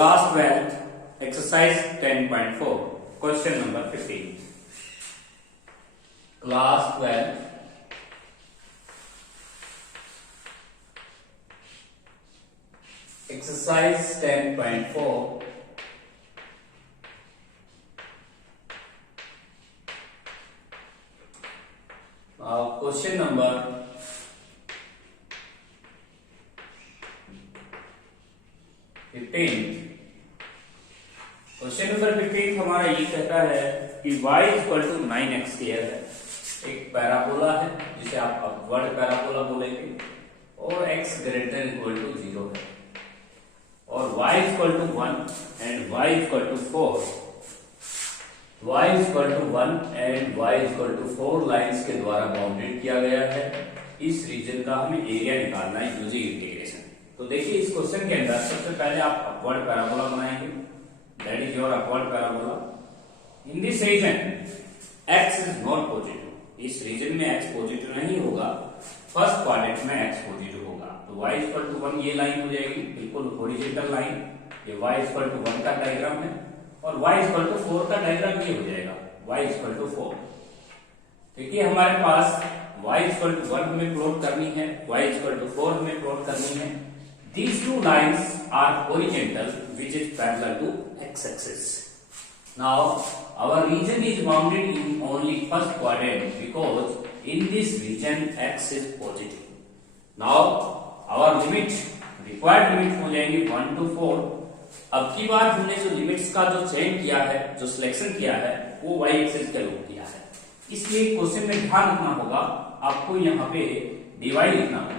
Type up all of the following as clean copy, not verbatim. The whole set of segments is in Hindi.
Class 12, exercise 10.4, question number 15. Class 12, exercise 10.4. Question number 15. Question number 15 हमारा ये कहता है कि y equal to 9x square है, एक पैराबोला है जिसे आप अपवर्ड पैराबोला बोलेंगे, और x ग्रेटर इक्वल टू 0 है, और y equal to 1 and y equal to 4, y equal to 1 and y equal to 4 lines के द्वारा बाउंडेड किया गया है। इस रीजन का हमें एरिया निकालना है यूजिंग इंटीग्रेशन। तो देखिए इस क्वेश्चन के अंदर सबसे पहले आप अपवर्ड पैराबोला बनाएंगे, that is your upward parabola. In this region x is not positive, इस रीजन में x पॉजिटिव नहीं होगा, फर्स्ट क्वाड्रेंट में x पॉजिटिव होगा। तो y इक्वल टू 1 ये लाइन हो जाएगी, बिल्कुल हॉरिजॉन्टल लाइन, ये y इक्वल टू 1 का डायग्राम है, और y इक्वल टू 4 का डायग्राम ये हो जाएगा, y इक्वल टू 4। देखिए हमारे पास y इक्वल टू 1 हमें प्लॉट करनी है, y इक्वल टू 4 हमें प्लॉट करनी है। These two lines are horizontal, which is parallel to x-axis. Now, our region is bounded in only first quadrant because in this region x is positive. Now, our limit, required limit हो जाएंगे 1 to 4. अब की बार हमने जो लिमिट्स का जो चयन किया है, जो सिलेक्शन किया है, वो y एक्सिस के लोग किया है। इसलिए क्वेश्चन में ध्यान रखना होगा, आपको यहाँ पे dy लिखना होगा,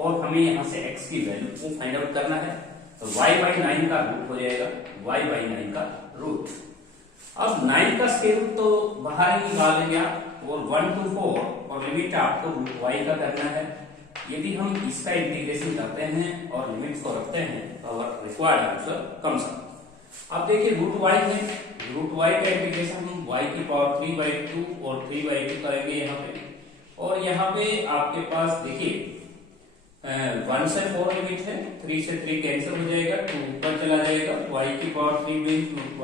और हमें यहाँ से x की वैल्यू को फाइंड आउट करना है। तो y बाई 9 का रूट हो जाएगा, y बाई 9 का रूट। अब 9 का स्क्वायर रूट तो बाहर ही निकाल लेंगे आप, और 1 to 4 और लिमिट आपको रूट y का करना है। यदि हम इसका इंटीग्रेशन करते हैं और लिमिट्स को रखते हैं तो our required answer comes up. अब देखिए रूट y है, रूट y का इंटीग्रेशन हम y की पावर 3/2 और 3/2 करेंगे यहाँ पे, और यहाँ पे आपके पास देखिए 1 से 4 लिमिट है, 3 से 3 कैंसिल हो जाएगा, 2 ऊपर चला जाएगा, y की पावर 3 में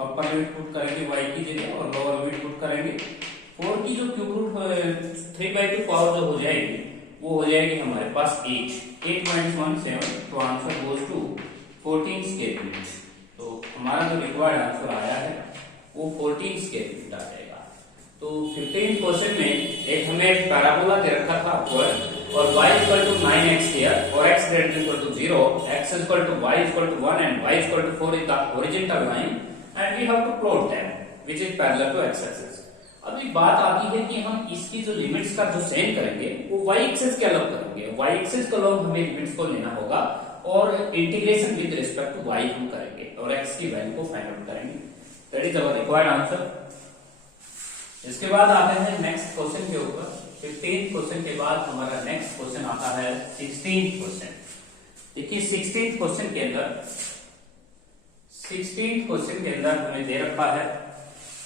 अपर लिमिट पुट करेंगे y की जगह, और लोअर लिमिट पुट करेंगे 4 की जो क्यूब रूट 3/2 पावर जो हो जाएगी वो हो जाएगी हमारे पास 8 माइनस 1 7, तो answer goes to 14 square root. तो हमारा जो रिक्वायर्ड आंसर आया है वो 14 स्क्वायर रूट आ जाएगा। तो 15% में एक हमें पैराबोला दे रखा था अपवर्ड, और y equal to 9x square और x greater equal to 0, x equal to y equal to 1 and y equal to 4 is the horizontal line and we have to plot them which is parallel to x axis. अब एक बात आती है कि हम इसकी जो लिमिट्स का जो सेम करेंगे वो y एक्सिस के अलग करेंगे, y एक्सिस के अलग हमें लिमिट्स को लेना होगा, और integration with respect to y हम करेंगे और x की वैल्यू को फाइंड आउट करेंगे। That is our required answer. इसके बाद आते हैं नेक्स्ट क्वेश्चन के ऊपर। 15th क्वेश्चन के बाद हमारा नेक्स्ट क्वेश्चन आता है 16th क्वेश्चन। देखिए 16th क्वेश्चन के अंदर हमें दे रखा है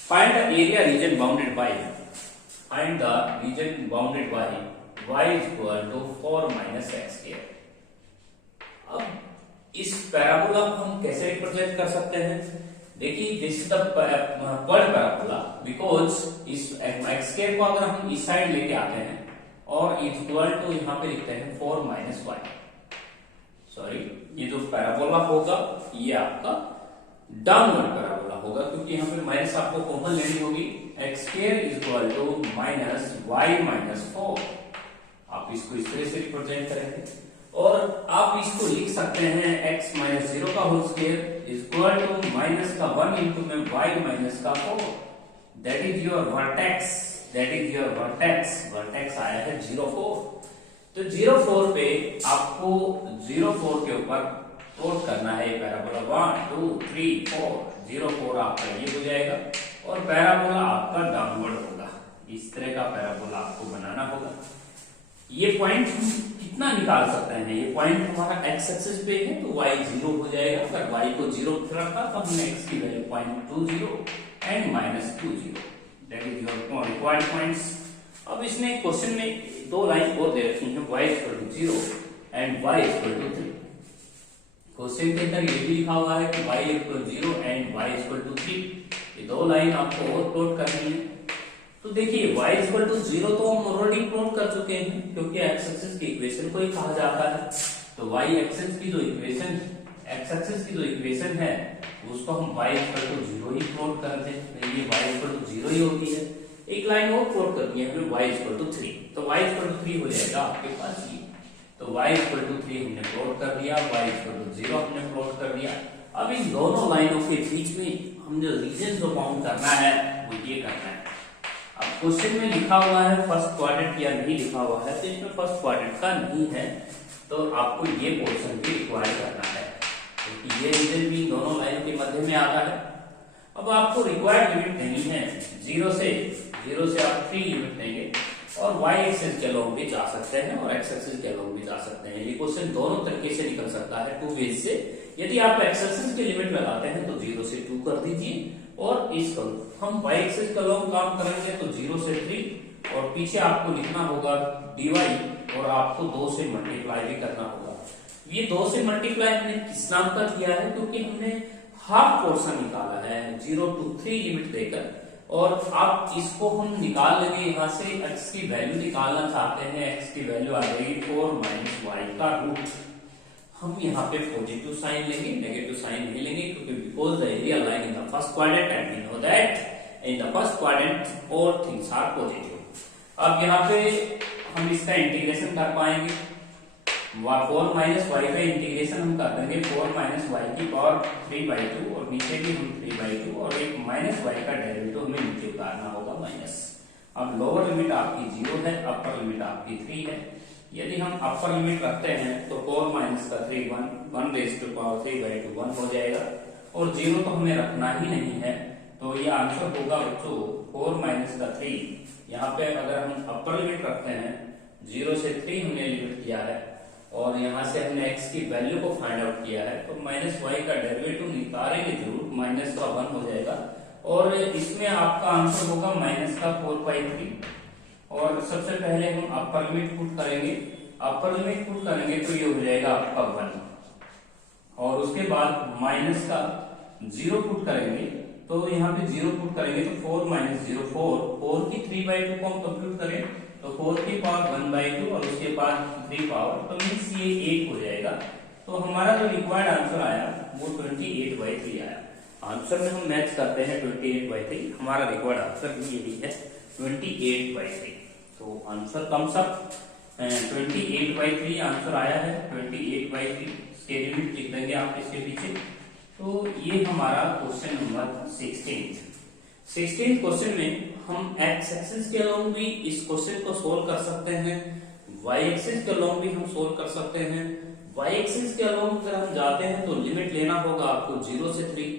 find the area region bounded by, find the region bounded by y equal to 4 minus x square. अब इस पैराबोला को हम कैसे रिप्रेजेंट कर सकते हैं? देखिए this is the upward parabola, because इस x स्क्वायर को अगर हम इस साइड लेके आते हैं और इक्वल टू यहाँ पे लिखते हैं 4 माइनस y, सॉरी ये जो पैराबोला होगा ये आपका डाउनवर्ड पैराबोला होगा, क्योंकि यहाँ पे माइनस आपको कॉमन लेनी होगी। x square equal to minus y minus 4, आप इसको इस तरह से रिप्रेजेंट करेंगे, और आप इसको लिख सकते हैं x माइनस 0 का whole square equal to minus का 1 इंटू में y माइनस का 4, that is your vertex, that is your vertex. Vertex आया है 0 4। तो 0 4 पे आपको 0 4 के ऊपर प्लॉट करना है पैराबोला 1 2 3 4, 0 4 आपका ये हो जाएगा, और पैराबोला आपका डाउनवर्ड होगा। इस तरह का पैराबोला आपको बनाना होगा। ये पॉइंट कितना निकाल सकते हैं? ये पॉइंट हमारा x एक्सिस पे है तो y 0 हो जाएगा। अगर y को 0 रखा तो हमने x की value 0.20 and -20, that is your required points. अब इसने क्वेश्चन में दो लाइन और दे रखी है, y 0 एंड y 3। क्वेश्चन के अंदर ये भी लिखा हुआ है कि y equal 0 and y equal to 3, ये दो लाइन आपको और प्लॉट करनी है। तो देखिए y इक्वल टू 0 तो हम ऑलरेडी प्लॉट कर चुके हैं, क्योंकि x एक्सिस की इक्वेशन को ही कहा जाता है। तो y एक्सिस की जो इक्वेशन, x एक्सिस की जो इक्वेशन है उसको हम y इक्वल टू 0 ही प्लॉट करते हैं, ये y इक्वल टू 0 ही होती है। एक लाइन और प्लॉट करनी है हमें y इक्वल टू 3, तो y इक्वल टू 3 हो जाएगा आपके पास ये। तो y इक्वल टू 3 हमने प्लॉट कर दिया, y इक्वल टू 0 हमने प्लॉट कर दिया। अब इन दोनों लाइनों के बीच में हम जो रीजन जो बाउंड करना है वो ये करना है। अब क्वेश्चन में लिखा हुआ है फर्स्ट क्वाड्रेंट या नहीं लिखा हुआ है, तो इसमें फर्स्ट क्वाड्रेंट का नहीं है, तो आपको ये पोर्शन भी रिक्वायर करना है, क्योंकि ये रीजन भी दोनों लाइनों के मध्य में आता है। अब आपको रिक्वायर्ड लिमिट देनी है 0 से आप 3 लिमिट देंगे, और y एक्सिस के अलोंग भी जा सकते हैं और x एक्सिस के अलोंग भी जा सकते हैं। ये क्वेश्चन दोनों तरीके से निकल सकता है, टू वेज से। यदि आप x एक्सिस की लिमिट लगाते हैं तो 0 से 2 कर दीजिए, और इसको हम y एक्सिस के अलोंग काम करेंगे तो 0 से 3, और पीछे आपको लिखना होगा dy, और आपको 2 से मल्टीप्लाई भी करना होगा। ये 2 से मल्टीप्लाई हमने किस नाम का किया है, क्योंकि हमने हाफ पोर्शन निकाला है 0 to 3 लिमिट देकर, और आप इसको हम निकाल लेंगे यहाँ से। x की वैल्यू निकालना चाहते हैं, x की वैल्यू आ जाएगी 4 माइनस y का रूट। हम यहाँ पे पॉजिटिव साइन लेंगे, नेगेटिव साइन नहीं लेंगे, क्योंकि because the area line in the first quadrant and we know that in the first quadrant all things are positive. अब यहाँ पे हम इसका इंटीग्रेशन कर पाएंगे, 4 माइनस वाई का इंटीग्रेशन हम कर देंगे 4 माइनस वाई की पावर 3/2, और नीचे भी हम 3/2, और एक माइनस वाई का डेरिवेटिव हमें नीचे उतारना होगा माइनस। अब लोअर लिमिट आपकी 0 है, अपर लिमिट आपकी 3 है। यदि हम अपर लिमिट रखते हैं तो 4 माइनस का 3 1 रेज़ टू पावर 3/2 1 हो जाएगा, और 0 तो हमें रखना ही नहीं है, तो ये आंसर होगा बच्चों 4 माइनस का 3। यहाँ पे अगर हम अपर लिमिट रखते हैं 0 से 3 हमने लिमिट किया है, और यहाँ से हमने x की वैल्यू को फाइंड आउट किया है, तो माइनस वाई का डेरिवेटिव निकालेंगे जरूर, माइनस का 1 हो जाएगा, और इसमें आपका आंसर होगा माइनस का 4/3। और सबसे पहले हम अपर लिमिट पुट करेंगे, अपर लिमिट पुट करेंगे तो ये हो जाएगा आपका 1, और उसके बाद माइनस का 0 पुट करेंगे, तो यहाँ पे 0 पुट करेंगे तो 4 माइनस 0 4 की 3/2 को हम कंप्यूट करें तो 4 की पावर 1/2, और उसके बाद 3 पावर, तो मीन्स ये 8 हो जाएगा। तो हमारा जो रिक्वायर्ड आंसर आया वो 28/3 आया। आंसर में हम मैच करते हैं 28/3, हमारा रिक्वायर्ड आंसर भी यही है 28/3। तो आंसर कम्स अप 28/3 आंसर आया है, 28/3 इसके लिमिट लिख देंगे आप इसके पीछे। तो ये हमारा क्वेश्चन नंबर 16th क्वेश्चन में हम x एक्सिस के अलोंग भी इस क्वेश्चन को सोल्व कर सकते हैं, y एक्सिस के अलोंग भी हम सोल्व कर सकते हैं। y एक्सिस के अलोंग अगर हम जाते हैं तो लिमिट लेना होगा आपको 0 से 3,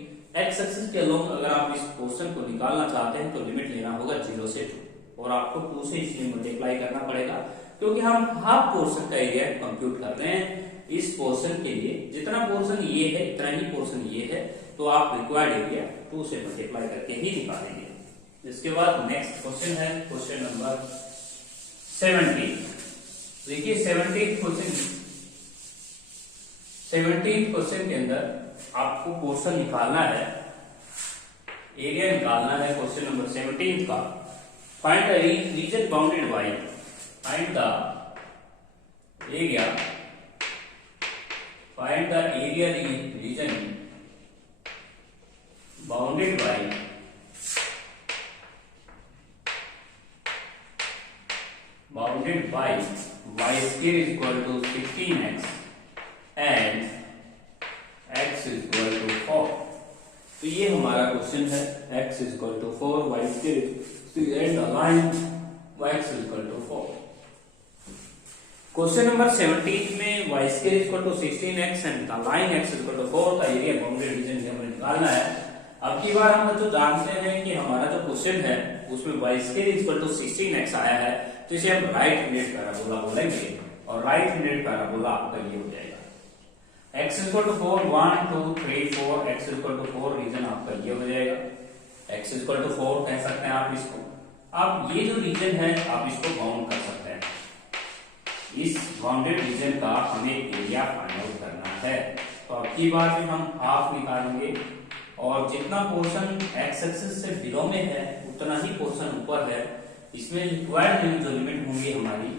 x एक्सिस के अलोंग अगर आप इस क्वेश्चन को निकालना चाहते हैं तो लिमिट लेना होगा 0 से 2, और आपको 2 से इसलिए मल्टीप्लाई करना पड़ेगा, क्योंकि हम हाफ पोर्शन का एरिया कंप्यूट कर रहे हैं। इस पोर्शन के लिए जितना पोर्शन ये है इतना ही पोर्शन ये है, तो आप रिक्वायर्ड एरिया 2 से मल्टीप्लाई करके ही निकालेंगे। इसके बाद नेक्स्ट क्वेश्चन है क्वेश्चन नंबर 17। देखिए 17th क्वेश्चन के अंदर आपको पोर्शन निकालना है, एरिया निकालना है। क्वेश्चन नंबर 17 का find the region bounded by, find the area, find the area region bounded by y square is equal to 16x and x is equal to 4। तो ये हमारा क्वेश्चन है, x is equal to 4, y square and the line x is equal to 4। Question number 17 में y स्क्वायर equal to 16x and the line x equal to 4 का एरिया बाउंडेड रीजन हमें निकालना है। अब की बार हम बच्चों जानते हैं कि हमारा जो क्वेश्चन है उसमें y स्क्वायर इक्वल टू 16x आया है, तो इसे हम राइट हैंडेड पैराबोला बोलेंगे, और राइट हैंडेड पैराबोला आपका ये हो जाएगा x equal to 4 1 2 3 4, x equal to 4 region आपका ये हो जाएगा, x इक्वल टू 4 कह सकते हैं आप इसको। अब ये जो रीजन है आप इसको बाउंड कर सकते हैं, इस बाउंडेड रीजन का हमें एरिया फाइंड आउट करना है। तो आप अब की बार में हम हाफ निकालेंगे और जितना पोर्शन एक्स एक्सिस से बिलो में है उतना ही पोर्शन ऊपर है। इसमें रिक्वायर्ड जो लिमिट होंगी हमारी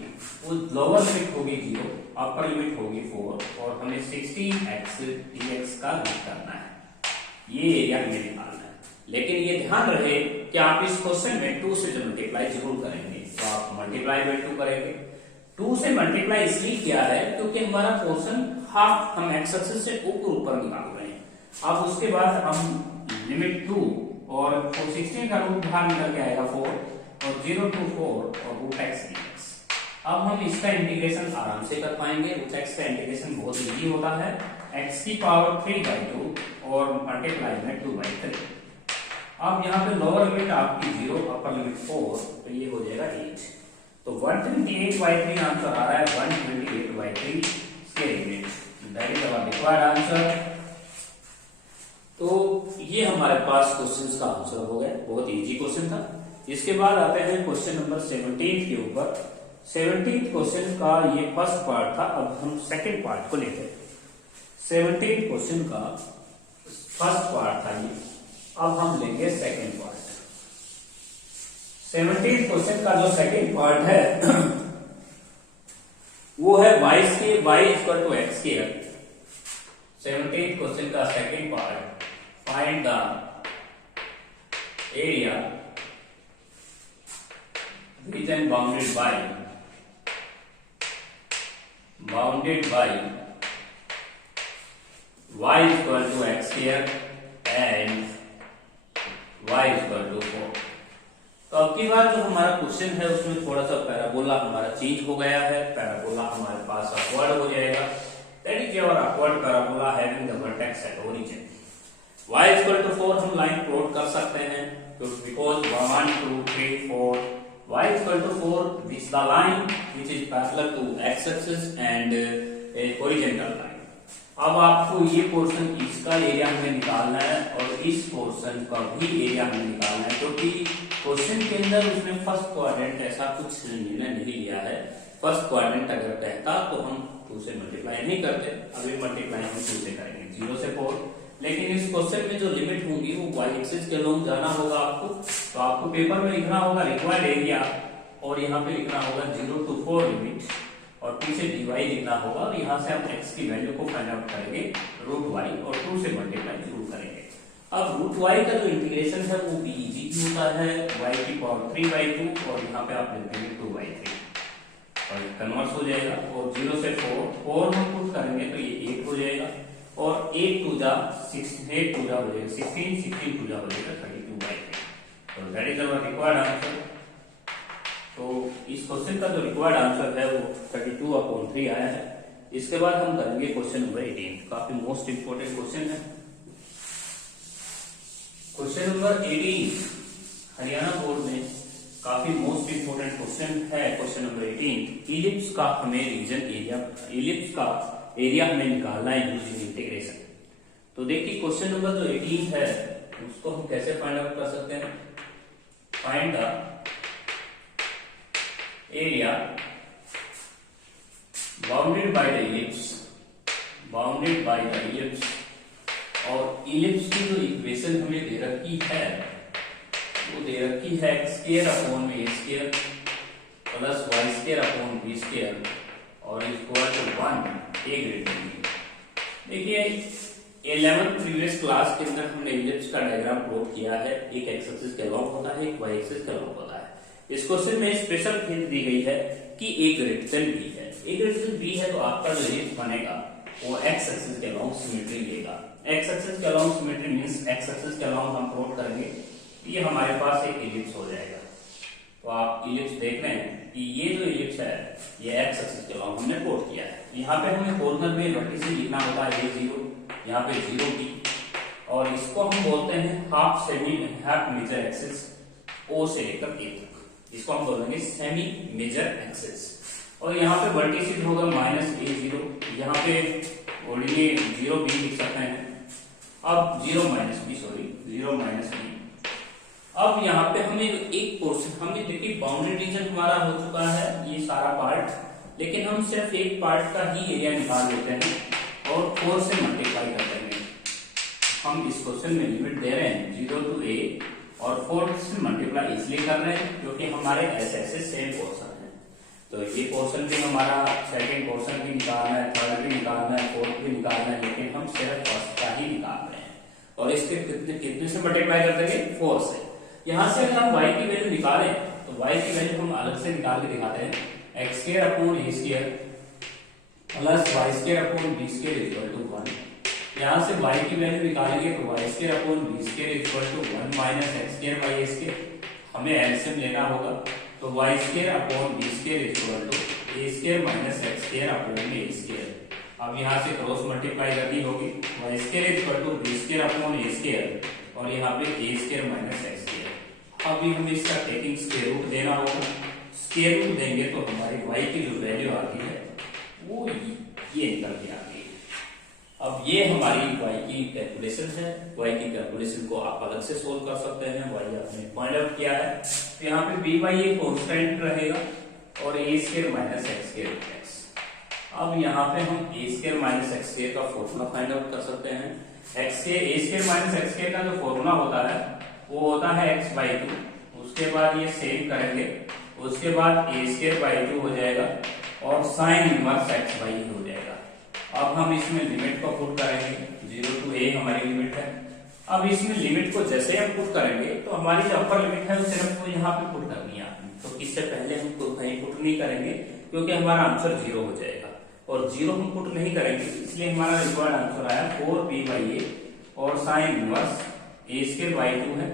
वो लोअर लिमिट होगी 0, अपर लिमिट होगी 4 और हमें 16x dx का यूज करना है। ये एरिया हमें निकालना है। लेकिन ये ध्यान रहे कि आप इस क्वेश्चन में 2 से जो मल्टीप्लाई जरूर करेंगे, तो आप मल्टीप्लाई बाय 2 करेंगे। 2 से मल्टीप्लाई इसलिए किया है क्योंकि हमारा पोर्शन हाफ हम एक्स एक्सिस से ऊपर निकाल रहे हैं। अब उसके बाद हम लिमिट 2 और 16 का रूट बाहर निकल के आएगा 4 और 0 to 4 और रूट एक्स dx। अब हम इसका इंटीग्रेशन आराम से कर पाएंगे। रूट एक्स का इंटीग्रेशन बहुत इजी होता है, x की पावर 3/2 और मल्टीप्लाई में 2/3। अब यहाँ पे लोअर लिमिट आपकी 0, अपर लिमिट 4, तो ये हो जाएगा 8। तो 128/3 आंसर आ रहा है, 128/3 इसके limit, that is our required answer. तो ये हमारे पास क्वेश्चन का आंसर हो गया, बहुत इजी क्वेश्चन था। इसके बाद आते हैं क्वेश्चन नंबर 17 के ऊपर। 17 क्वेश्चन का ये फर्स्ट पार्ट था, अब हम सेकंड पार्ट को लेते हैं। 17 क्वेश्चन का फर्स्ट पार्ट था ये, अब हम लेंगे सेकंड पार्ट। 17 क्वेश्चन का जो सेकंड पार्ट है वो है y equal to x square. 17 question का second part, find the area region bounded by y equal to x square and y equal to 4। तो अब की बार जो हमारा क्वेश्चन है उसमें थोड़ा सा पैराबोला हमारा चेंज हो गया है। पैराबोला हमारे पास अपवर्ड हो जाएगा, that is your upward parabola having the vertex at origin. y equal to 4 हम लाइन प्लॉट कर सकते हैं because 1 2 3 4 y equal to 4 this the line which is parallel to x axis and a horizontal line. अब आपको ये पोर्शन इसका एरिया हमें निकालना है और इस पोर्शन का भी एरिया हमें निकालना है, क्योंकि क्वेश्चन के अंदर उसने फर्स्ट क्वाड्रेंट ऐसा कुछ निर्णय नहीं लिया है। फर्स्ट क्वाड्रेंट अगर कहता तो हम 2 से मल्टीप्लाई नहीं करते, अभी मल्टीप्लाई हम 2 से करेंगे 0 से 4। लेकिन इस क्वेश्चन में जो लिमिट होंगी वो y एक्सिस के अलोंग जाना होगा आपको, तो आपको पेपर में लिखना होगा रिक्वायर्ड एरिया और यहाँ पे लिखना होगा 0 to 4 लिमिट और पीछे dy लिखना होगा और यहाँ से आप x की वैल्यू को फाइंड आउट करेंगे रूट y और 2 से मल्टीप्लाई जरूर करेंगे। अब रूट y का जो इंटीग्रेशन है वो भी इजी होता है, y की पावर 3/2 और यहाँ पे आप लिख देंगे 2/3 और कन्वर्स हो जाएगा और 0 से 4 में पुट करेंगे तो ये 8 हो जाएगा और 8 2 जा 6 8 2 जा हो जाएगा 16 16 2 जा हो जाएगा 32/3। तो that is our required answer. तो इस क्वेश्चन का जो रिक्वायर्ड आंसर है वो 32/3 आया है। इसके बाद हम करेंगे क्वेश्चन नंबर 18, काफी मोस्ट इंपोर्टेंट क्वेश्चन है। क्वेश्चन नंबर 18 हरियाणा बोर्ड में काफी मोस्ट इंपोर्टेंट क्वेश्चन है। क्वेश्चन नंबर 18, इलिप्स का हमें रीजन एरिया, इलिप्स का एरिया हमें निकालना है यूजिंग इंटीग्रेशन। तो देखिए क्वेश्चन नंबर जो 18 है उसको हम कैसे फाइंड आउट कर सकते हैं। Find the area bounded by the ellipse, और इलिप्स की जो इक्वेशन हमें दे रखी है वो दे रखी है x square upon a square plus y square upon b square और equal to 1 a greater b। देखिए 11th प्रीवियस क्लास के अंदर हमने इलिप्स का डायग्राम प्लॉट किया है, एक एक्स एक्सिस के लॉन्ग होता है, एक y एक्सिस के लॉन्ग होता है। इस क्वेश्चन में स्पेशल हिंट दी गई है कि a ग्रेटर b है, a ग्रेटर b है तो आपका जो इलिप्स बनेगा वो x एक्सिस के लॉन्ग सिमेट्री लेगा। x एक्सिस के long symmetry means x axis के लॉन्ग हम प्लॉट करेंगे, ये हमारे पास एक इलिप्स हो जाएगा। तो आप इलिप्स देख रहे हैं कि ये जो इलिप्स है ये x एक्सिस के लॉन्ग हमने प्लॉट किया है। यहाँ पे हमें कॉर्नर में वर्टिसेस लिखना होता है a0, यहाँ पे 0b और इसको हम बोलते हैं हाफ मेजर एक्सिस o से लेकर a तक, इसको हम बोलेंगे सेमी मेजर एक्सिस। और यहाँ पे वर्टिसेस होगा -a0, यहाँ पे ये 0b लिख सकते हैं। अब 0 b। अब यहाँ पे हमें एक पोर्शन, हमें देखिए बाउंड्री रीजन हमारा हो चुका है ये सारा पार्ट, लेकिन हम सिर्फ एक पार्ट का ही एरिया निकाल लेते हैं और 4 से मल्टीप्लाई करते हैं। क्वेश्चन में लिमिट दे रहे हैं 0 to a और 4 से मल्टीप्लाई इसलिए कर रहे हैं क्योंकि हमारे ऐसे सेम पोर्शन है। तो ये पोर्शन भी हमारा, सेकंड पोर्शन भी निकालना है, थर्ड भी निकालना है, फोर्थ भी निकालना है, लेकिन हम सिर्फ फर्स्ट का ही निकाल रहे हैं। और इसके कितने से मल्टीप्लाई कर देंगे? 4 से। यहाँ से अगर हम y की वैल्यू निकालें तो y की वैल्यू हम अलग से निकाल के दिखाते हैं। x² upon a square plus y² upon b square equal to 1। यहाँ से y की वैल्यू निकालेंगे तो y² upon b square equal to 1 minus x² by a square. हमें एलसीएम लेना होगा तो y² upon b square equal to a square minus x² upon a square. अब यहाँ से क्रॉस मल्टीप्लाई करनी होगी, y² equal to b square upon a square और यहाँ पे a square minus x square. अभी हमें इसका टेकिंग स्क्वायर रूट देना होगा। स्क्वायर रूट देंगे तो हमारी y की जो वैल्यू आती है वो ये निकल के आती है। अब ये हमारी y की कैलकुलेशन है। y की कैलकुलेशन को आप अलग से सोल्व कर सकते हैं। y आपने पॉइंट आउट किया है तो यहाँ पे b बाई ए कॉन्स्टेंट रहेगा और a square minus x square x। अब यहाँ पे हम a square minus x square का फॉर्मूला फाइंड आउट कर सकते हैं। x के a square minus x square का जो फॉर्मूला होता है वो होता है x बाई 2। उसके बाद ये सेम करेंगे, उसके बाद a स्क्वायर बाई 2 हो जाएगा और साइन इनवर्स x बाई हो जाएगा। अब हम इसमें लिमिट को पुट करेंगे, 0 to a हमारी लिमिट है। अब इसमें लिमिट को जैसे हम पुट करेंगे तो हमारी जो अपर लिमिट है वो सिर्फ वो यहाँ पे पुट करनी है। तो इससे पहले हम कहीं पुट नहीं करेंगे क्योंकि हमारा आंसर 0 हो जाएगा और 0 हम पुट नहीं करेंगे, इसलिए हमारा रिक्वायर्ड आंसर आया 4b बाई a और sine inverse a square by 2 है,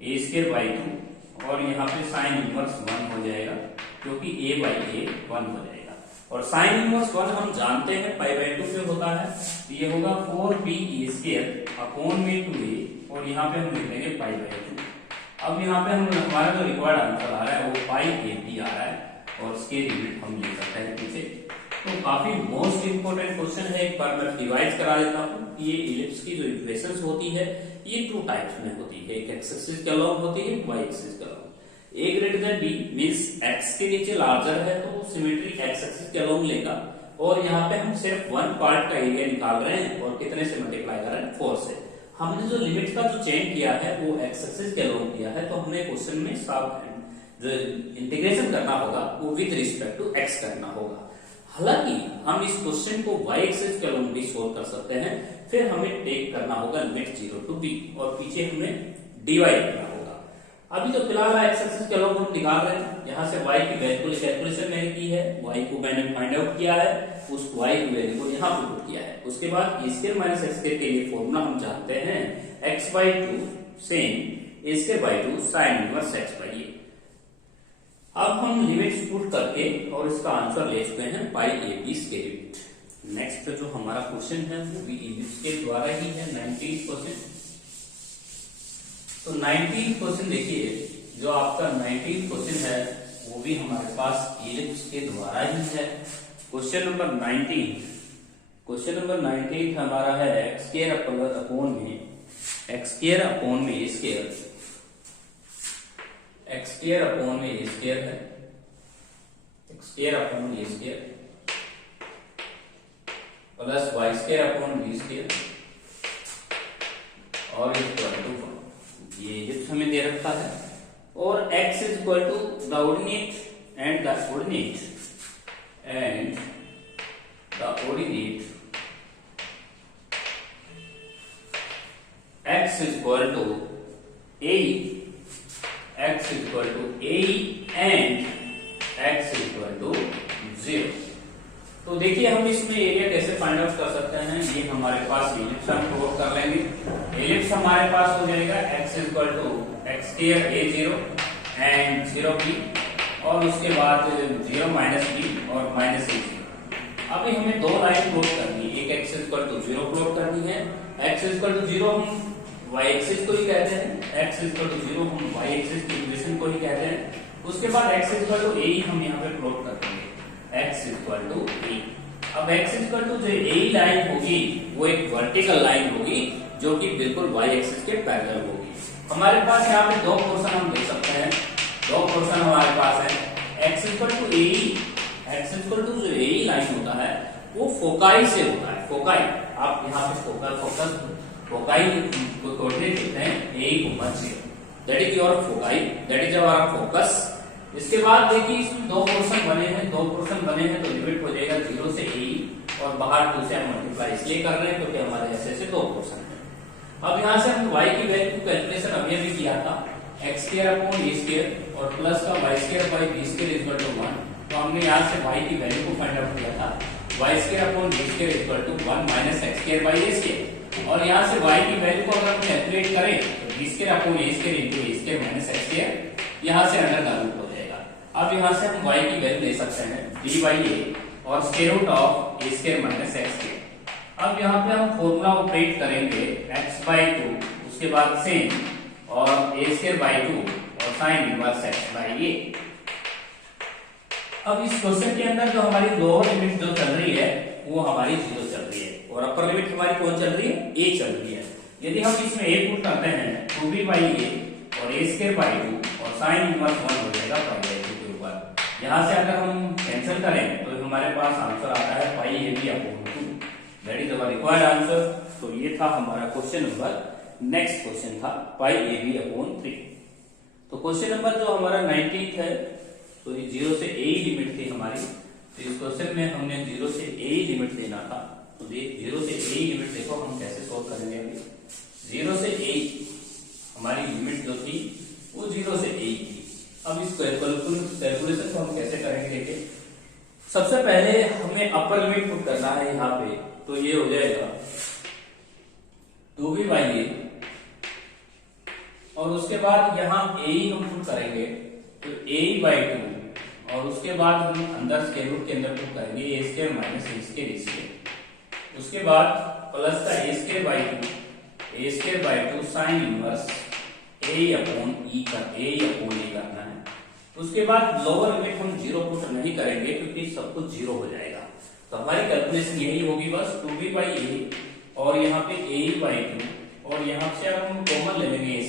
a स्क्वायर बाई 2 और यहाँ पे साइन इनवर्स 1 हो जाएगा क्योंकि a बाई a 1 हो जाएगा। और साइन इनवर्स 1 हम जानते हैं पाई बाई 2 पे होता है, तो ये होगा 4b a स्क्वायर अपॉन में 2a और यहाँ पे हम लिख देंगे पाई बाई 2। अब यहाँ पे हम हमारा जो रिक्वायर्ड आंसर आ रहा है वो पाई a b आ रहा है और इसके लिमिट हम लिख सकते हैं पीछे। तो काफी मोस्ट इंपोर्टेंट क्वेश्चन है। एक बार मैं डिवाइड करा देता हूँ। ये इलिप्स की जो इक्वेशंस होती है ये 2 टाइप्स में होती है, एक एक्स एक्सिस के अलोंग होती है, वाई एक्सिस के along. a greater than b means x के नीचे लार्जर है तो सिमेट्री x एक्सिस के अलोंग लेगा और यहाँ पे हम सिर्फ 1 पार्ट का एरिया निकाल रहे हैं और कितने से मल्टीप्लाई कर रहे हैं? 4 से। हमने जो लिमिट का जो चेंज किया है वो x एक्सिस के अलोंग किया है, तो हमने क्वेश्चन में साफ जो इंटीग्रेशन करना होगा वो विद रिस्पेक्ट टू x करना होगा। हालांकि हम इस क्वेश्चन को y एक्सिस के अलोंग भी सोल्व कर सकते हैं। फिर हमें टेक करना होगा लिमिट 0 to b और पीछे हमें डिवाइड करना होगा। अभी तो फिलहाल x एक्सिस के अलोंग हम निकाल रहे हैं। यहाँ से y की वैल्यू कैलकुलेशन मैंने की है, y को मैंने फाइंड आउट किया है, उस y की वैल्यू को यहाँ पे पुट किया है। उसके बाद a square minus x square के लिए फॉर्मूला हम जानते हैं x by 2 same a square by 2 sine inverse x by a। अब हम लिमिट्स पुट करके और इसका आंसर ले चुके हैं पाई ए बी के लिमिट। नेक्स्ट जो हमारा क्वेश्चन है वो भी इलिप्स के द्वारा ही है, 19th क्वेश्चन। तो 19th क्वेश्चन देखिए, जो आपका 19th क्वेश्चन है वो भी हमारे पास इलिप्स के द्वारा ही है। क्वेश्चन नंबर 19, क्वेश्चन नंबर 19 हमारा है एक्स स्क्वायर अपॉन में एक्स स्क्वायर अपॉन में a square, x square upon में ए स्क्वायर है, x square upon a square plus y square upon b square और इक्वल टू 1। ये इलिप्स हमें दे रखा है और x is equal to the ordinate and the ordinate and the ordinate x is equal to a, x is equal to a and x is equal to 0। तो देखिए हम इसमें एरिया कैसे फाइंड आउट कर सकते हैं। ये हमारे पास इलिप्स हम प्रूव कर लेंगे। इलिप्स हमारे पास हो जाएगा x is equal to x square a 0 and 0 b और उसके बाद 0 माइनस b और माइनस a 0। अभी हमें दो लाइन प्लॉट करनी है, एक x is equal to 0 plot करनी है। x is equal to 0 हम y एक्सिस को ही कहते हैं, x is equal to 0 हम y एक्सिस की इक्वेशन को ही कहते हैं। उसके बाद x is equal to a हम यहाँ पे प्लॉट कर देंगे, x is equal to a। अब x is equal to जो a लाइन होगी वो एक वर्टिकल लाइन होगी जो कि बिल्कुल y एक्सिस के पैरेलल होगी। हमारे पास यहाँ पे दो पोर्शन हम देख सकते हैं, दो पोर्शन हमारे पास है। x is equal to a, x is equal to जो a लाइन होता है वो फोकाई से होता है। फोकाई आप यहाँ पे फोकस फोकाई को कोऑर्डिनेट लिखते हैं AE, that is your foci, that is our focus. इसके बाद देखिए इसमें दो पोर्शन बने हैं तो लिमिट हो जाएगा 0 से AE और बाहर 2 से हम मल्टीप्लाई इसलिए कर रहे हैं क्योंकि हमारे ऐसे दो पोर्शन है। अब यहाँ से हम y की वैल्यू कैलकुलेशन अभी अभी किया था x² और प्लस का y² तो हमने यहाँ से y की वैल्यू को फाइंड आउट किया था y² 1 माइनस x²/a²। और यहाँ से y की वैल्यू को अगर हम कैलकुलेट करें तो b² into a² minus x², यहाँ से अंडर लागू हो जाएगा। अब यहाँ से हम y की वैल्यू ले सकते हैं b/a और square root of a² minus x²। अब यहाँ पे हम फॉर्मूला ऑपरेट करेंगे x/2, उसके बाद सेम और a²/2 और साइन इनवर्स x/a। अब इस क्वेश्चन के अंदर जो हमारी लोअर लिमिट जो चल रही है वो हमारी 0 चल रही है और अपर लिमिट हमारी कौन चल रही है, a चल रही है। यदि हम इसमें a पुट करते हैं 2b/a और a²/2 और साइन इनवर्स 1 हो जाएगा π/2 के ऊपर। यहाँ से अगर हम कैंसिल करें तो हमारे पास आंसर आता है πab/2, that is our required answer. तो ये था हमारा क्वेश्चन नंबर। नेक्स्ट क्वेश्चन था πab/3। तो क्वेश्चन नंबर जो हमारा 19th है, तो ये 0 से a लिमिट थी हमारी। तो इस क्वेश्चन में हमने 0 से a लिमिट देना था। तो 0 से a लिमिट देखो हम कैसे सोल्व करेंगे। अभी 0 से a हमारी लिमिट जो थी वो 0 से a थी। अब इस कैलकुलेशन को हम कैसे करेंगे देखिए। सबसे पहले हमें अपर लिमिट पुट करना है यहाँ पे, तो ये हो जाएगा 2b/a और उसके बाद यहाँ a हम पुट करेंगे तो a/2 और उसके बाद हम अंदर स्क्वायर रूट के अंदर पुट करेंगे a² माइनस a²। उसके बाद प्लस का a²/2 साइन इनवर्स a/a करना है। उसके बाद लोअर लिमिट हम 0 पुट नहीं करेंगे क्योंकि सब कुछ 0 हो जाएगा। तो हमारी कैलकुलेशन यही होगी बस 2b/a और यहाँ पे a/2 और यहाँ से अब हम कॉमन ले लेंगे a²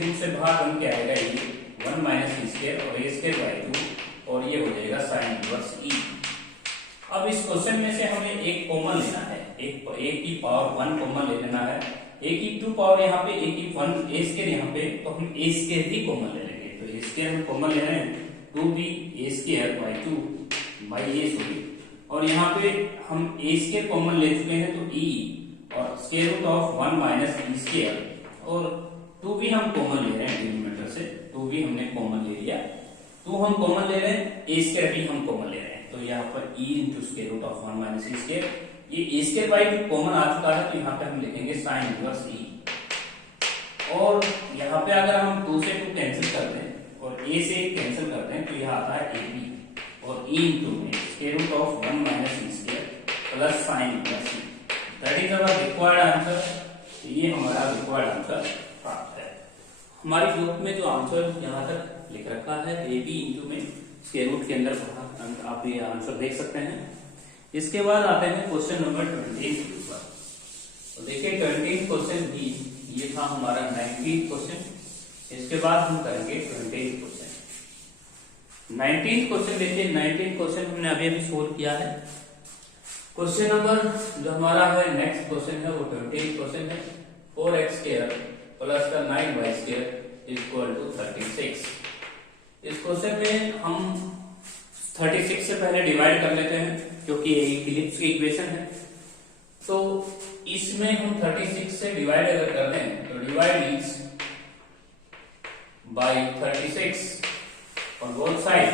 रूट से बाहर बन के आएगा ये 1 माइनस a² और a²/2 और ये हो जाएगा साइन इनवर्स e। अब इस क्वेश्चन में से हमें एक कॉमन लेना है, एक की पावर 1 कॉमन ले लेना है, a की 2 पावर यहाँ पे a की 1 a² यहाँ पे, तो हम a² ही कॉमन ले लेंगे। तो a² हम कॉमन ले रहे हैं 2b a² और यहाँ पे हम a² कॉमन ले चुके हैं तो e और square root of 1 minus e² और 2b हम कॉमन ले रहे हैं डिनोमिनेटर से, 2b हमने कॉमन ले लिया, 2 हम कॉमन ले रहे हैं, a² भी हम कॉमन ले रहे हैं। तो यहाँ पर e into square root of 1 minus e², ये a² कॉमन आ चुका है तो यहाँ पे हम लिखेंगे साइन इनवर्स e। और यहाँ पे अगर हम 2 से 2 कैंसिल करते हैं और a से कैंसिल करते हैं तो यहाँ आता है ab और e इंटू में square root of 1 minus e² plus sine inverse e, that is our required answer. ये हमारा रिक्वायर्ड आंसर प्राप्त है। हमारी बुक में जो आंसर यहाँ तक लिख रखा है ab इंटू में स्क्वायर रूट के अंदर आप ये आंसर देख सकते हैं। इसके बाद आते हैं क्वेश्चन नंबर 20 के ऊपर। तो देखिए 20 क्वेश्चन भी ये था हमारा 19th क्वेश्चन। इसके बाद हम करेंगे 20th क्वेश्चन। 19th क्वेश्चन देखिए, 19th क्वेश्चन हमने अभी अभी सोल्व किया है। क्वेश्चन नंबर जो हमारा है नेक्स्ट क्वेश्चन है वो 20th क्वेश्चन है। 4x² प्लस का 9y² इक्वल टू 36। इस क्वेश्चन में हम 36 से पहले डिवाइड कर लेते हैं क्योंकि ये इलिप्स की इक्वेशन है। तो इसमें हम 36 से डिवाइड अगर कर दें तो divide is by 36 on both side,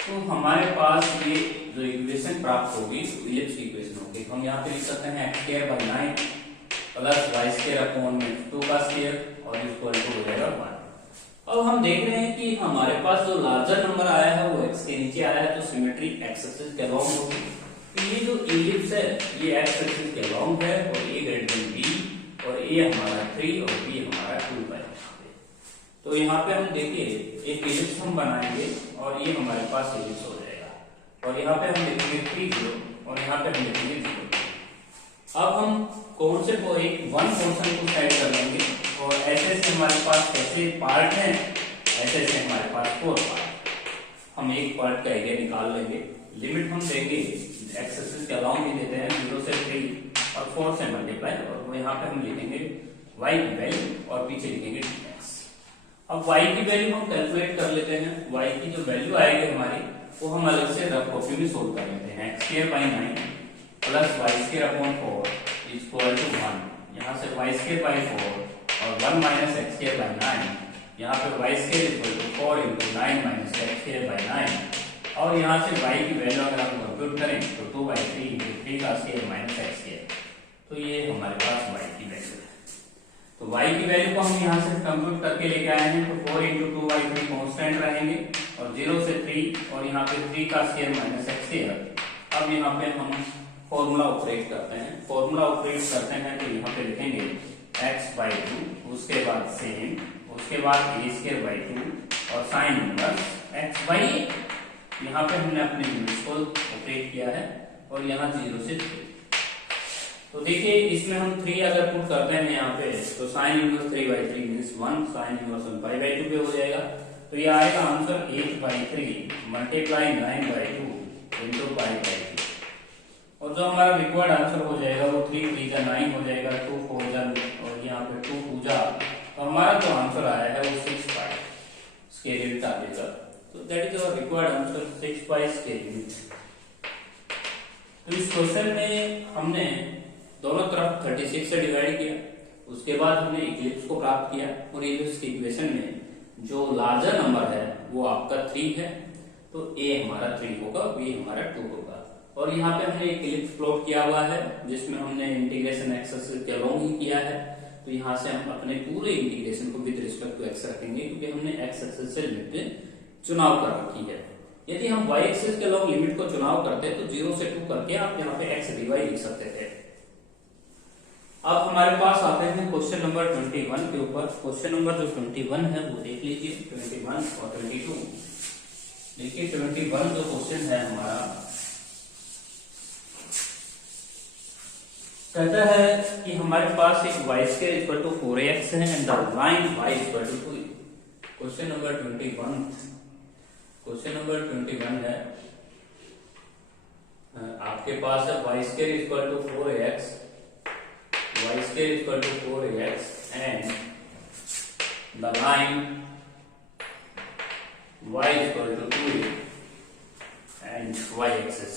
तो हमारे पास ये जो इक्वेशन प्राप्त होगी इलिप्स की इक्वेशन होगी। हम यहाँ पे लिख सकते हैं x²/9 प्लस y²/2 का स्क्वायर और इक्वल टू हो जाएगा 1। अब हम देख रहे हैं कि हमारे पास जो लार्जर नंबर आया है वो x के नीचे आया है तो सिमेट्री x एक्सिस के अलोंग होगी। तो ये जो इलिप्स है ये x एक्सिस के अलोंग है और a ग्रेटर देन b और a हमारा 3 और b हमारा 2 है। तो यहाँ पे हम देखिए एक इलिप्स हम बनाएंगे और ये हमारे पास इलिप्स हो जाएगा और यहाँ पे हम लिखेंगे 3 0 और यहाँ पे हम लिखेंगे 0। अब हम कौन से को एक 1 पोर्शन को साइड कर लेंगे और ऐसे से हमारे पास कैसे पार्ट हैं, ऐसे से हमारे पास 4 पार्ट। हम एक पार्ट का एरिया निकाल लेंगे। लिमिट हम देंगे एक्स एक्सिस के अलोंग ही देते हैं 0 से 3 और 4 से मल्टीप्लाई और यहाँ पे हम लिखेंगे y की वैल्यू और पीछे लिखेंगे dx। अब y की वैल्यू हम कैलकुलेट कर लेते हैं। y की जो वैल्यू आएगी हमारी वो हम अलग से रफ कॉपी में सोल्व कर लेते हैं। x² plus y² upon 4 equal to 1। यहाँ से y² बाई 4 और 1 माइनस x² बाई 9। यहाँ पे y² equal to 4 into 9 minus x² by 9। और यहाँ से y की वैल्यू अगर हम कंप्यूट करें तो 2/3 इंटू 3 का स्क्वायर माइनस x²। तो ये हमारे पास y की वैल्यू है। तो y की वैल्यू को हम यहाँ से कंप्यूट करके लेके आए हैं। तो 4 इंटू 2/3 कॉन्स्टेंट रहेंगे और 0 से 3 और यहाँ पे 3 का स्क्वायर माइनस x²। अब यहाँ पे हम फॉर्मूला ऑपरेट करते हैं। फॉर्मूला ऑपरेट करते हैं तो यहाँ पे लिखेंगे x/2, उसके बाद सेम, उसके बाद a²/2 और साइन इनवर्स x/8। यहाँ पे हमने अपने लिमिट्स को ऑपरेट किया है और यहाँ 0 से 3। तो देखिए इसमें हम 3 अगर पुट करते हैं यहाँ पे तो sine inverse 3/3 means 1, sine inverse 1/2 पे हो जाएगा। तो ये आएगा आंसर 8/3 मल्टीप्लाई 9/2 इंटू 5/3। और जो हमारा रिक्वायर्ड आंसर हो जाएगा वो 3 3 जा 9 हो जाएगा, 2 4 जा और यहाँ पे 2 2 जा। तो हमारा जो आंसर आया है वो 6/5 स्क्वायर यूनिट आ जाएगा। तो that is our required answer 6/5 square unit. तो इस क्वेश्चन में हमने दोनों तरफ 36 से डिवाइड किया, उसके बाद हमने इक्लिप्स को प्राप्त किया और इक्लिप्स की इक्वेशन में जो लार्जर नंबर है वो आपका 3 है। तो a हमारा 3 होगा, b हमारा 2 होगा। और यहाँ पे हमने एक इलिप्स प्लॉट किया हुआ है जिसमें हमने इंटीग्रेशन x एक्सिस के अलोंग ही किया है। तो यहाँ से हम अपने पूरे इंटीग्रेशन को विद रिस्पेक्ट टू x रखेंगे क्योंकि हमने x एक्सिस से लिमिट चुनाव कर रखी है। यदि हम y एक्सिस के अलोंग लिमिट को चुनाव करते तो 0 से 2 करके आप यहाँ पे x dy लिख सकते थे। अब हमारे पास आते हैं क्वेश्चन नंबर 21 के ऊपर। क्वेश्चन नंबर जो 21 है वो देख लीजिए, 21 और 22। देखिए 21 जो क्वेश्चन है हमारा कहता है कि हमारे पास एक y² इक्वल टू 4x है and the line y equal to 2। Question number 21, question number 21 है आपके पास है y² equal to 4x, y² equal to 4x and the line y equal to 2 and y axis.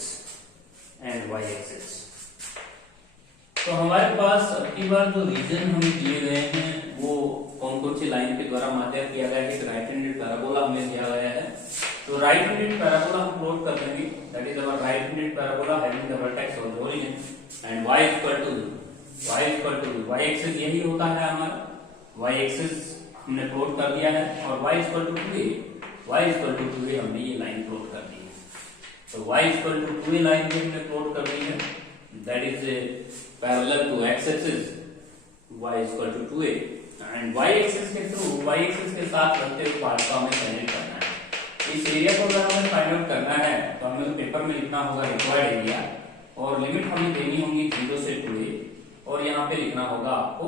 तो हमारे पास अब की बार जो रीजन हमें दिए गए हैं वो कौन कौन सी लाइन के द्वारा माध्य किया गया है। राइट हैंडेड पैराबोला हमें दिया गया है। तो राइट हैंडेड पैराबोला हम प्लॉट कर देंगे। That is our right handed parabola having the vertex of origin and y equal to y axis यही होता है हमारा। y एक्सिस हमने प्लॉट कर दिया है और y इक्वल टू 2a हमने ये लाइन प्लॉट कर दी है। तो y equal to 2a line भी हमने प्लॉट कर दी है। That is parallel to x axis, y equal to 2a and y axis के थ्रू y एक्सिस के साथ रखते हुए पार्ट को हमें फाइंड करना है। इस एरिया को अगर हमें फाइंड आउट करना है तो हमें पेपर में लिखना होगा रिक्वायर्ड एरिया और लिमिट हमें देनी होगी 0 से 2a और यहाँ पे लिखना होगा आपको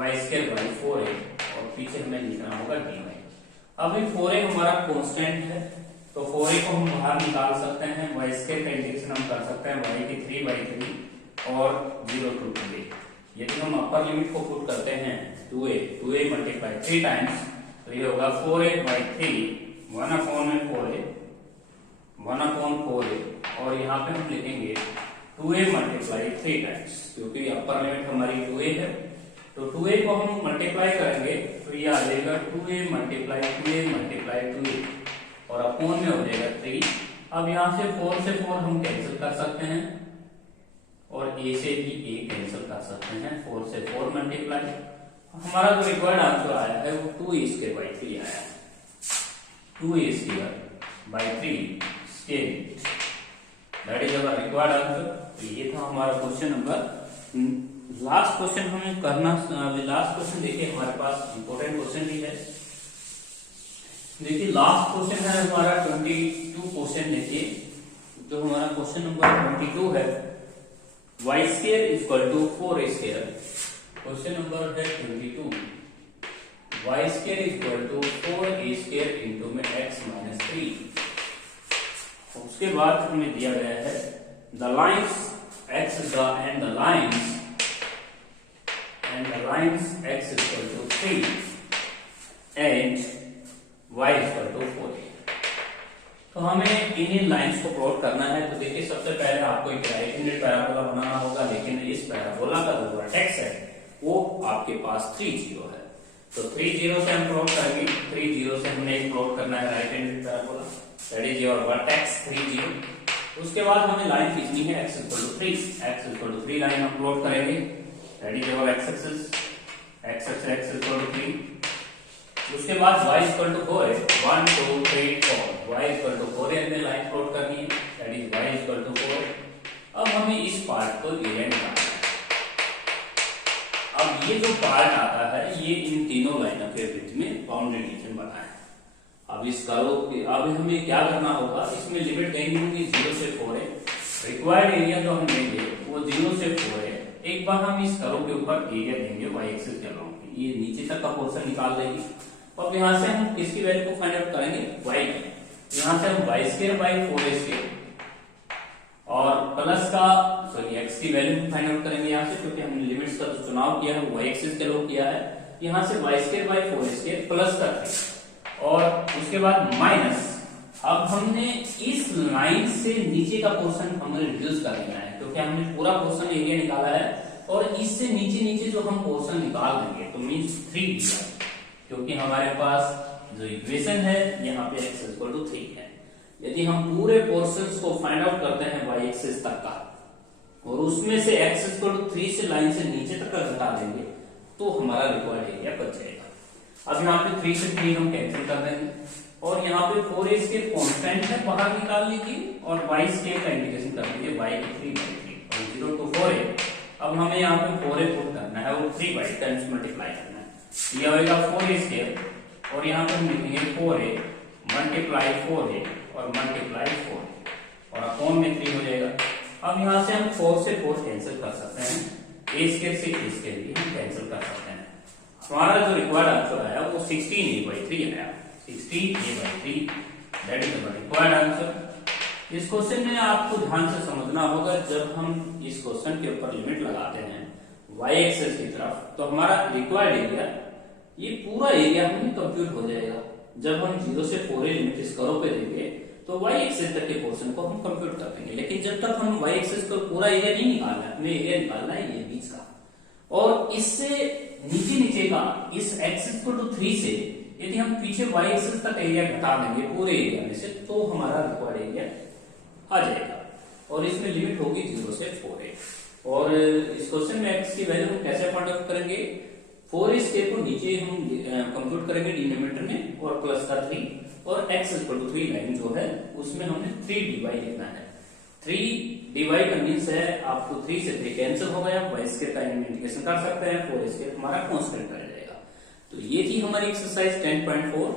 y²/4a और पीछे हमें लिखना होगा dy। अब 4a हमारा कांस्टेंट है तो 4a को हम बाहर निकाल सकते हैं। y² का इंटीग्रेशन हम कर सकते हैं y की 3/3 और 0 to 2a। यदि हम अपर लिमिट को पुट करते हैं 2a मल्टीप्लाई 3 टाइम्स तो ये होगा 4a/3 1/4a और यहाँ पे हम लिखेंगे 2a मल्टीप्लाई 3 टाइम्स क्योंकि अपर लिमिट हमारी 2a है। तो 2a को हम मल्टीप्लाई करेंगे तो ये आ जाएगा 2a मल्टीप्लाई 2a और अपॉन में हो जाएगा 3। अब यहाँ से 4 से 4 हम कैंसिल कर सकते हैं और a से भी a कैंसिल कर सकते हैं। 4 से 4 मल्टीप्लाई हमारा जो रिक्वायर्ड आंसर आया है वो 2a² आया है। 2a² scale that is our required answer. तो ये था हमारा क्वेश्चन नंबर। लास्ट क्वेश्चन हमें करना, लास्ट क्वेश्चन देखिए हमारे पास इंपॉर्टेंट क्वेश्चन भी है। देखिए लास्ट क्वेश्चन है हमारा 22 क्वेश्चन। देखिए जो हमारा क्वेश्चन नंबर 22 है y² equal to 4a²। Question number है 22, y² equal to 4a² into में x माइनस 3। उसके बाद हमें दिया गया है the lines x and the lines 3 and y equal to 4a। तो हमें इन्हीं लाइंस को प्लॉट करना है। तो देखिए सबसे पहले आपको एक राइट हैंडेड पैराबोला बनाना होगा, लेकिन इस पैराबोला का जो वर्टेक्स है वो आपके पास 3 0 है। तो 3 0 से हम प्लॉट करेंगे। 3 0 से हमें एक प्लॉट करना है right handed parabola, that is your vertex 3 0। उसके बाद हमें लाइन खींचनी है x equal to 3। x equal to 3 line हम प्लॉट करेंगे, that is your x axis, x equal to 3। उसके बाद y इक्वल टू 4 है, 1 2 3 4, y इक्वल टू 4 है, हमें लाइन प्लॉट करनी है, that is y equal to 4। अब हमें इस पार्ट को एरिया निकालना है। अब ये जो पार्ट आता है ये इन तीनों लाइनों के बीच में बाउंड्री रीजन बना है। अब इस करो अब हमें क्या करना होगा, इसमें लिमिट देनी होगी 0 से 4 है। रिक्वायर्ड एरिया जो हम लेंगे वो 0 से 4 है। एक बार हम इस करो के ऊपर एरिया देंगे y एक्सिस के अलोंग, ये नीचे तक का पोर्शन निकाल देंगे। अब यहाँ से हम किसकी वैल्यू को फाइंड आउट करेंगे, y की। यहाँ से हम y स्क्वायर बाई 4a और प्लस का x की वैल्यू फाइंड आउट करेंगे यहाँ से, क्योंकि हमने लिमिट्स का जो चुनाव किया है वो y एक्सिस के लोग किया है। यहाँ से y square by 4a plus का 3 और उसके बाद माइनस। अब हमने इस लाइन से नीचे का पोर्शन हमें रिड्यूस कर देना है, क्योंकि हमने पूरा पोर्शन एरिया निकाला है और इससे नीचे नीचे जो हम पोर्शन निकाल देंगे तो मींस 3, क्योंकि हमारे पास जो इक्वेशन है यहाँ पे x इक्वल टू 3 है। यदि हम पूरे पोर्शंस को फाइंड आउट करते हैं y एक्सिस तक का और उसमें से x इक्वल टू 3 से लाइन से नीचे तक का घटा देंगे तो हमारा रिक्वायर्ड एरिया बच जाएगा। अब यहाँ पे 3 से 3 हम कैंसिल कर देंगे और यहाँ पे 4a स्क्वायर कांस्टेंट है बाहर निकाल लीजिए और y स्क्वायर का इंटीग्रेशन कर लीजिए, y की 3/3 और 0 to 4a। अब हमें यहाँ पे 4a पुट करना है और 3/10 मल्टीप्लाई करना है, यह होगा 4a स्क्वायर और यहाँ पे हम लिखेंगे 4a मल्टीप्लाई 4a और मल्टीप्लाई 4 और अपॉन में 3 हो जाएगा। अब यहाँ से हम 4 से 4 कैंसिल कर सकते हैं, a स्क्वायर से a स्क्वायर भी हम कैंसिल कर सकते हैं। हमारा जो रिक्वायर्ड आंसर आया वो 16a/3 आया, 16a/3 that is the required answer. इस क्वेश्चन में आपको ध्यान से समझना होगा, जब हम इस क्वेश्चन के ऊपर लिमिट लगाते हैं y एक्सिस की तरफ तो हमारा रिक्वायर्ड एरिया ये पूरा एरिया हमें कंप्यूट हो जाएगा। जब हम 0 से 4a लिमिट इस करो पे देंगे तो y एक्सिस तक के पोर्शन को हम कंप्यूट कर देंगे, लेकिन जब तक हम y एक्सिस को पूरा एरिया नहीं निकालना है, हमें एरिया निकालना है ये बीच का। और इससे नीचे नीचे का इस x इक्वल टू 3 से यदि हम पीछे y एक्सिस तक एरिया घटा देंगे पूरे एरिया में से तो हमारा रिक्वायर्ड एरिया आ जाएगा और इसमें लिमिट होगी 0 से 4a। और इस क्वेश्चन में x की वैल्यू हम कैसे फाइंड आउट करेंगे, 4a स्क्वायर को नीचे हम कंप्यूट करेंगे डिनोमिनेटर में और प्लस का 3 और x इक्वल टू 3 लाइन जो है उसमें हमने 3 dy लिखना है। 3 dy का मींस है आपको 3 से 3 कैंसिल हो गया, y स्क्वायर का इंटीग्रेशन कर सकते हैं, 4a स्क्वायर हमारा कांस्टेंट रह जाएगा। तो ये थी हमारी एक्सरसाइज 10.4।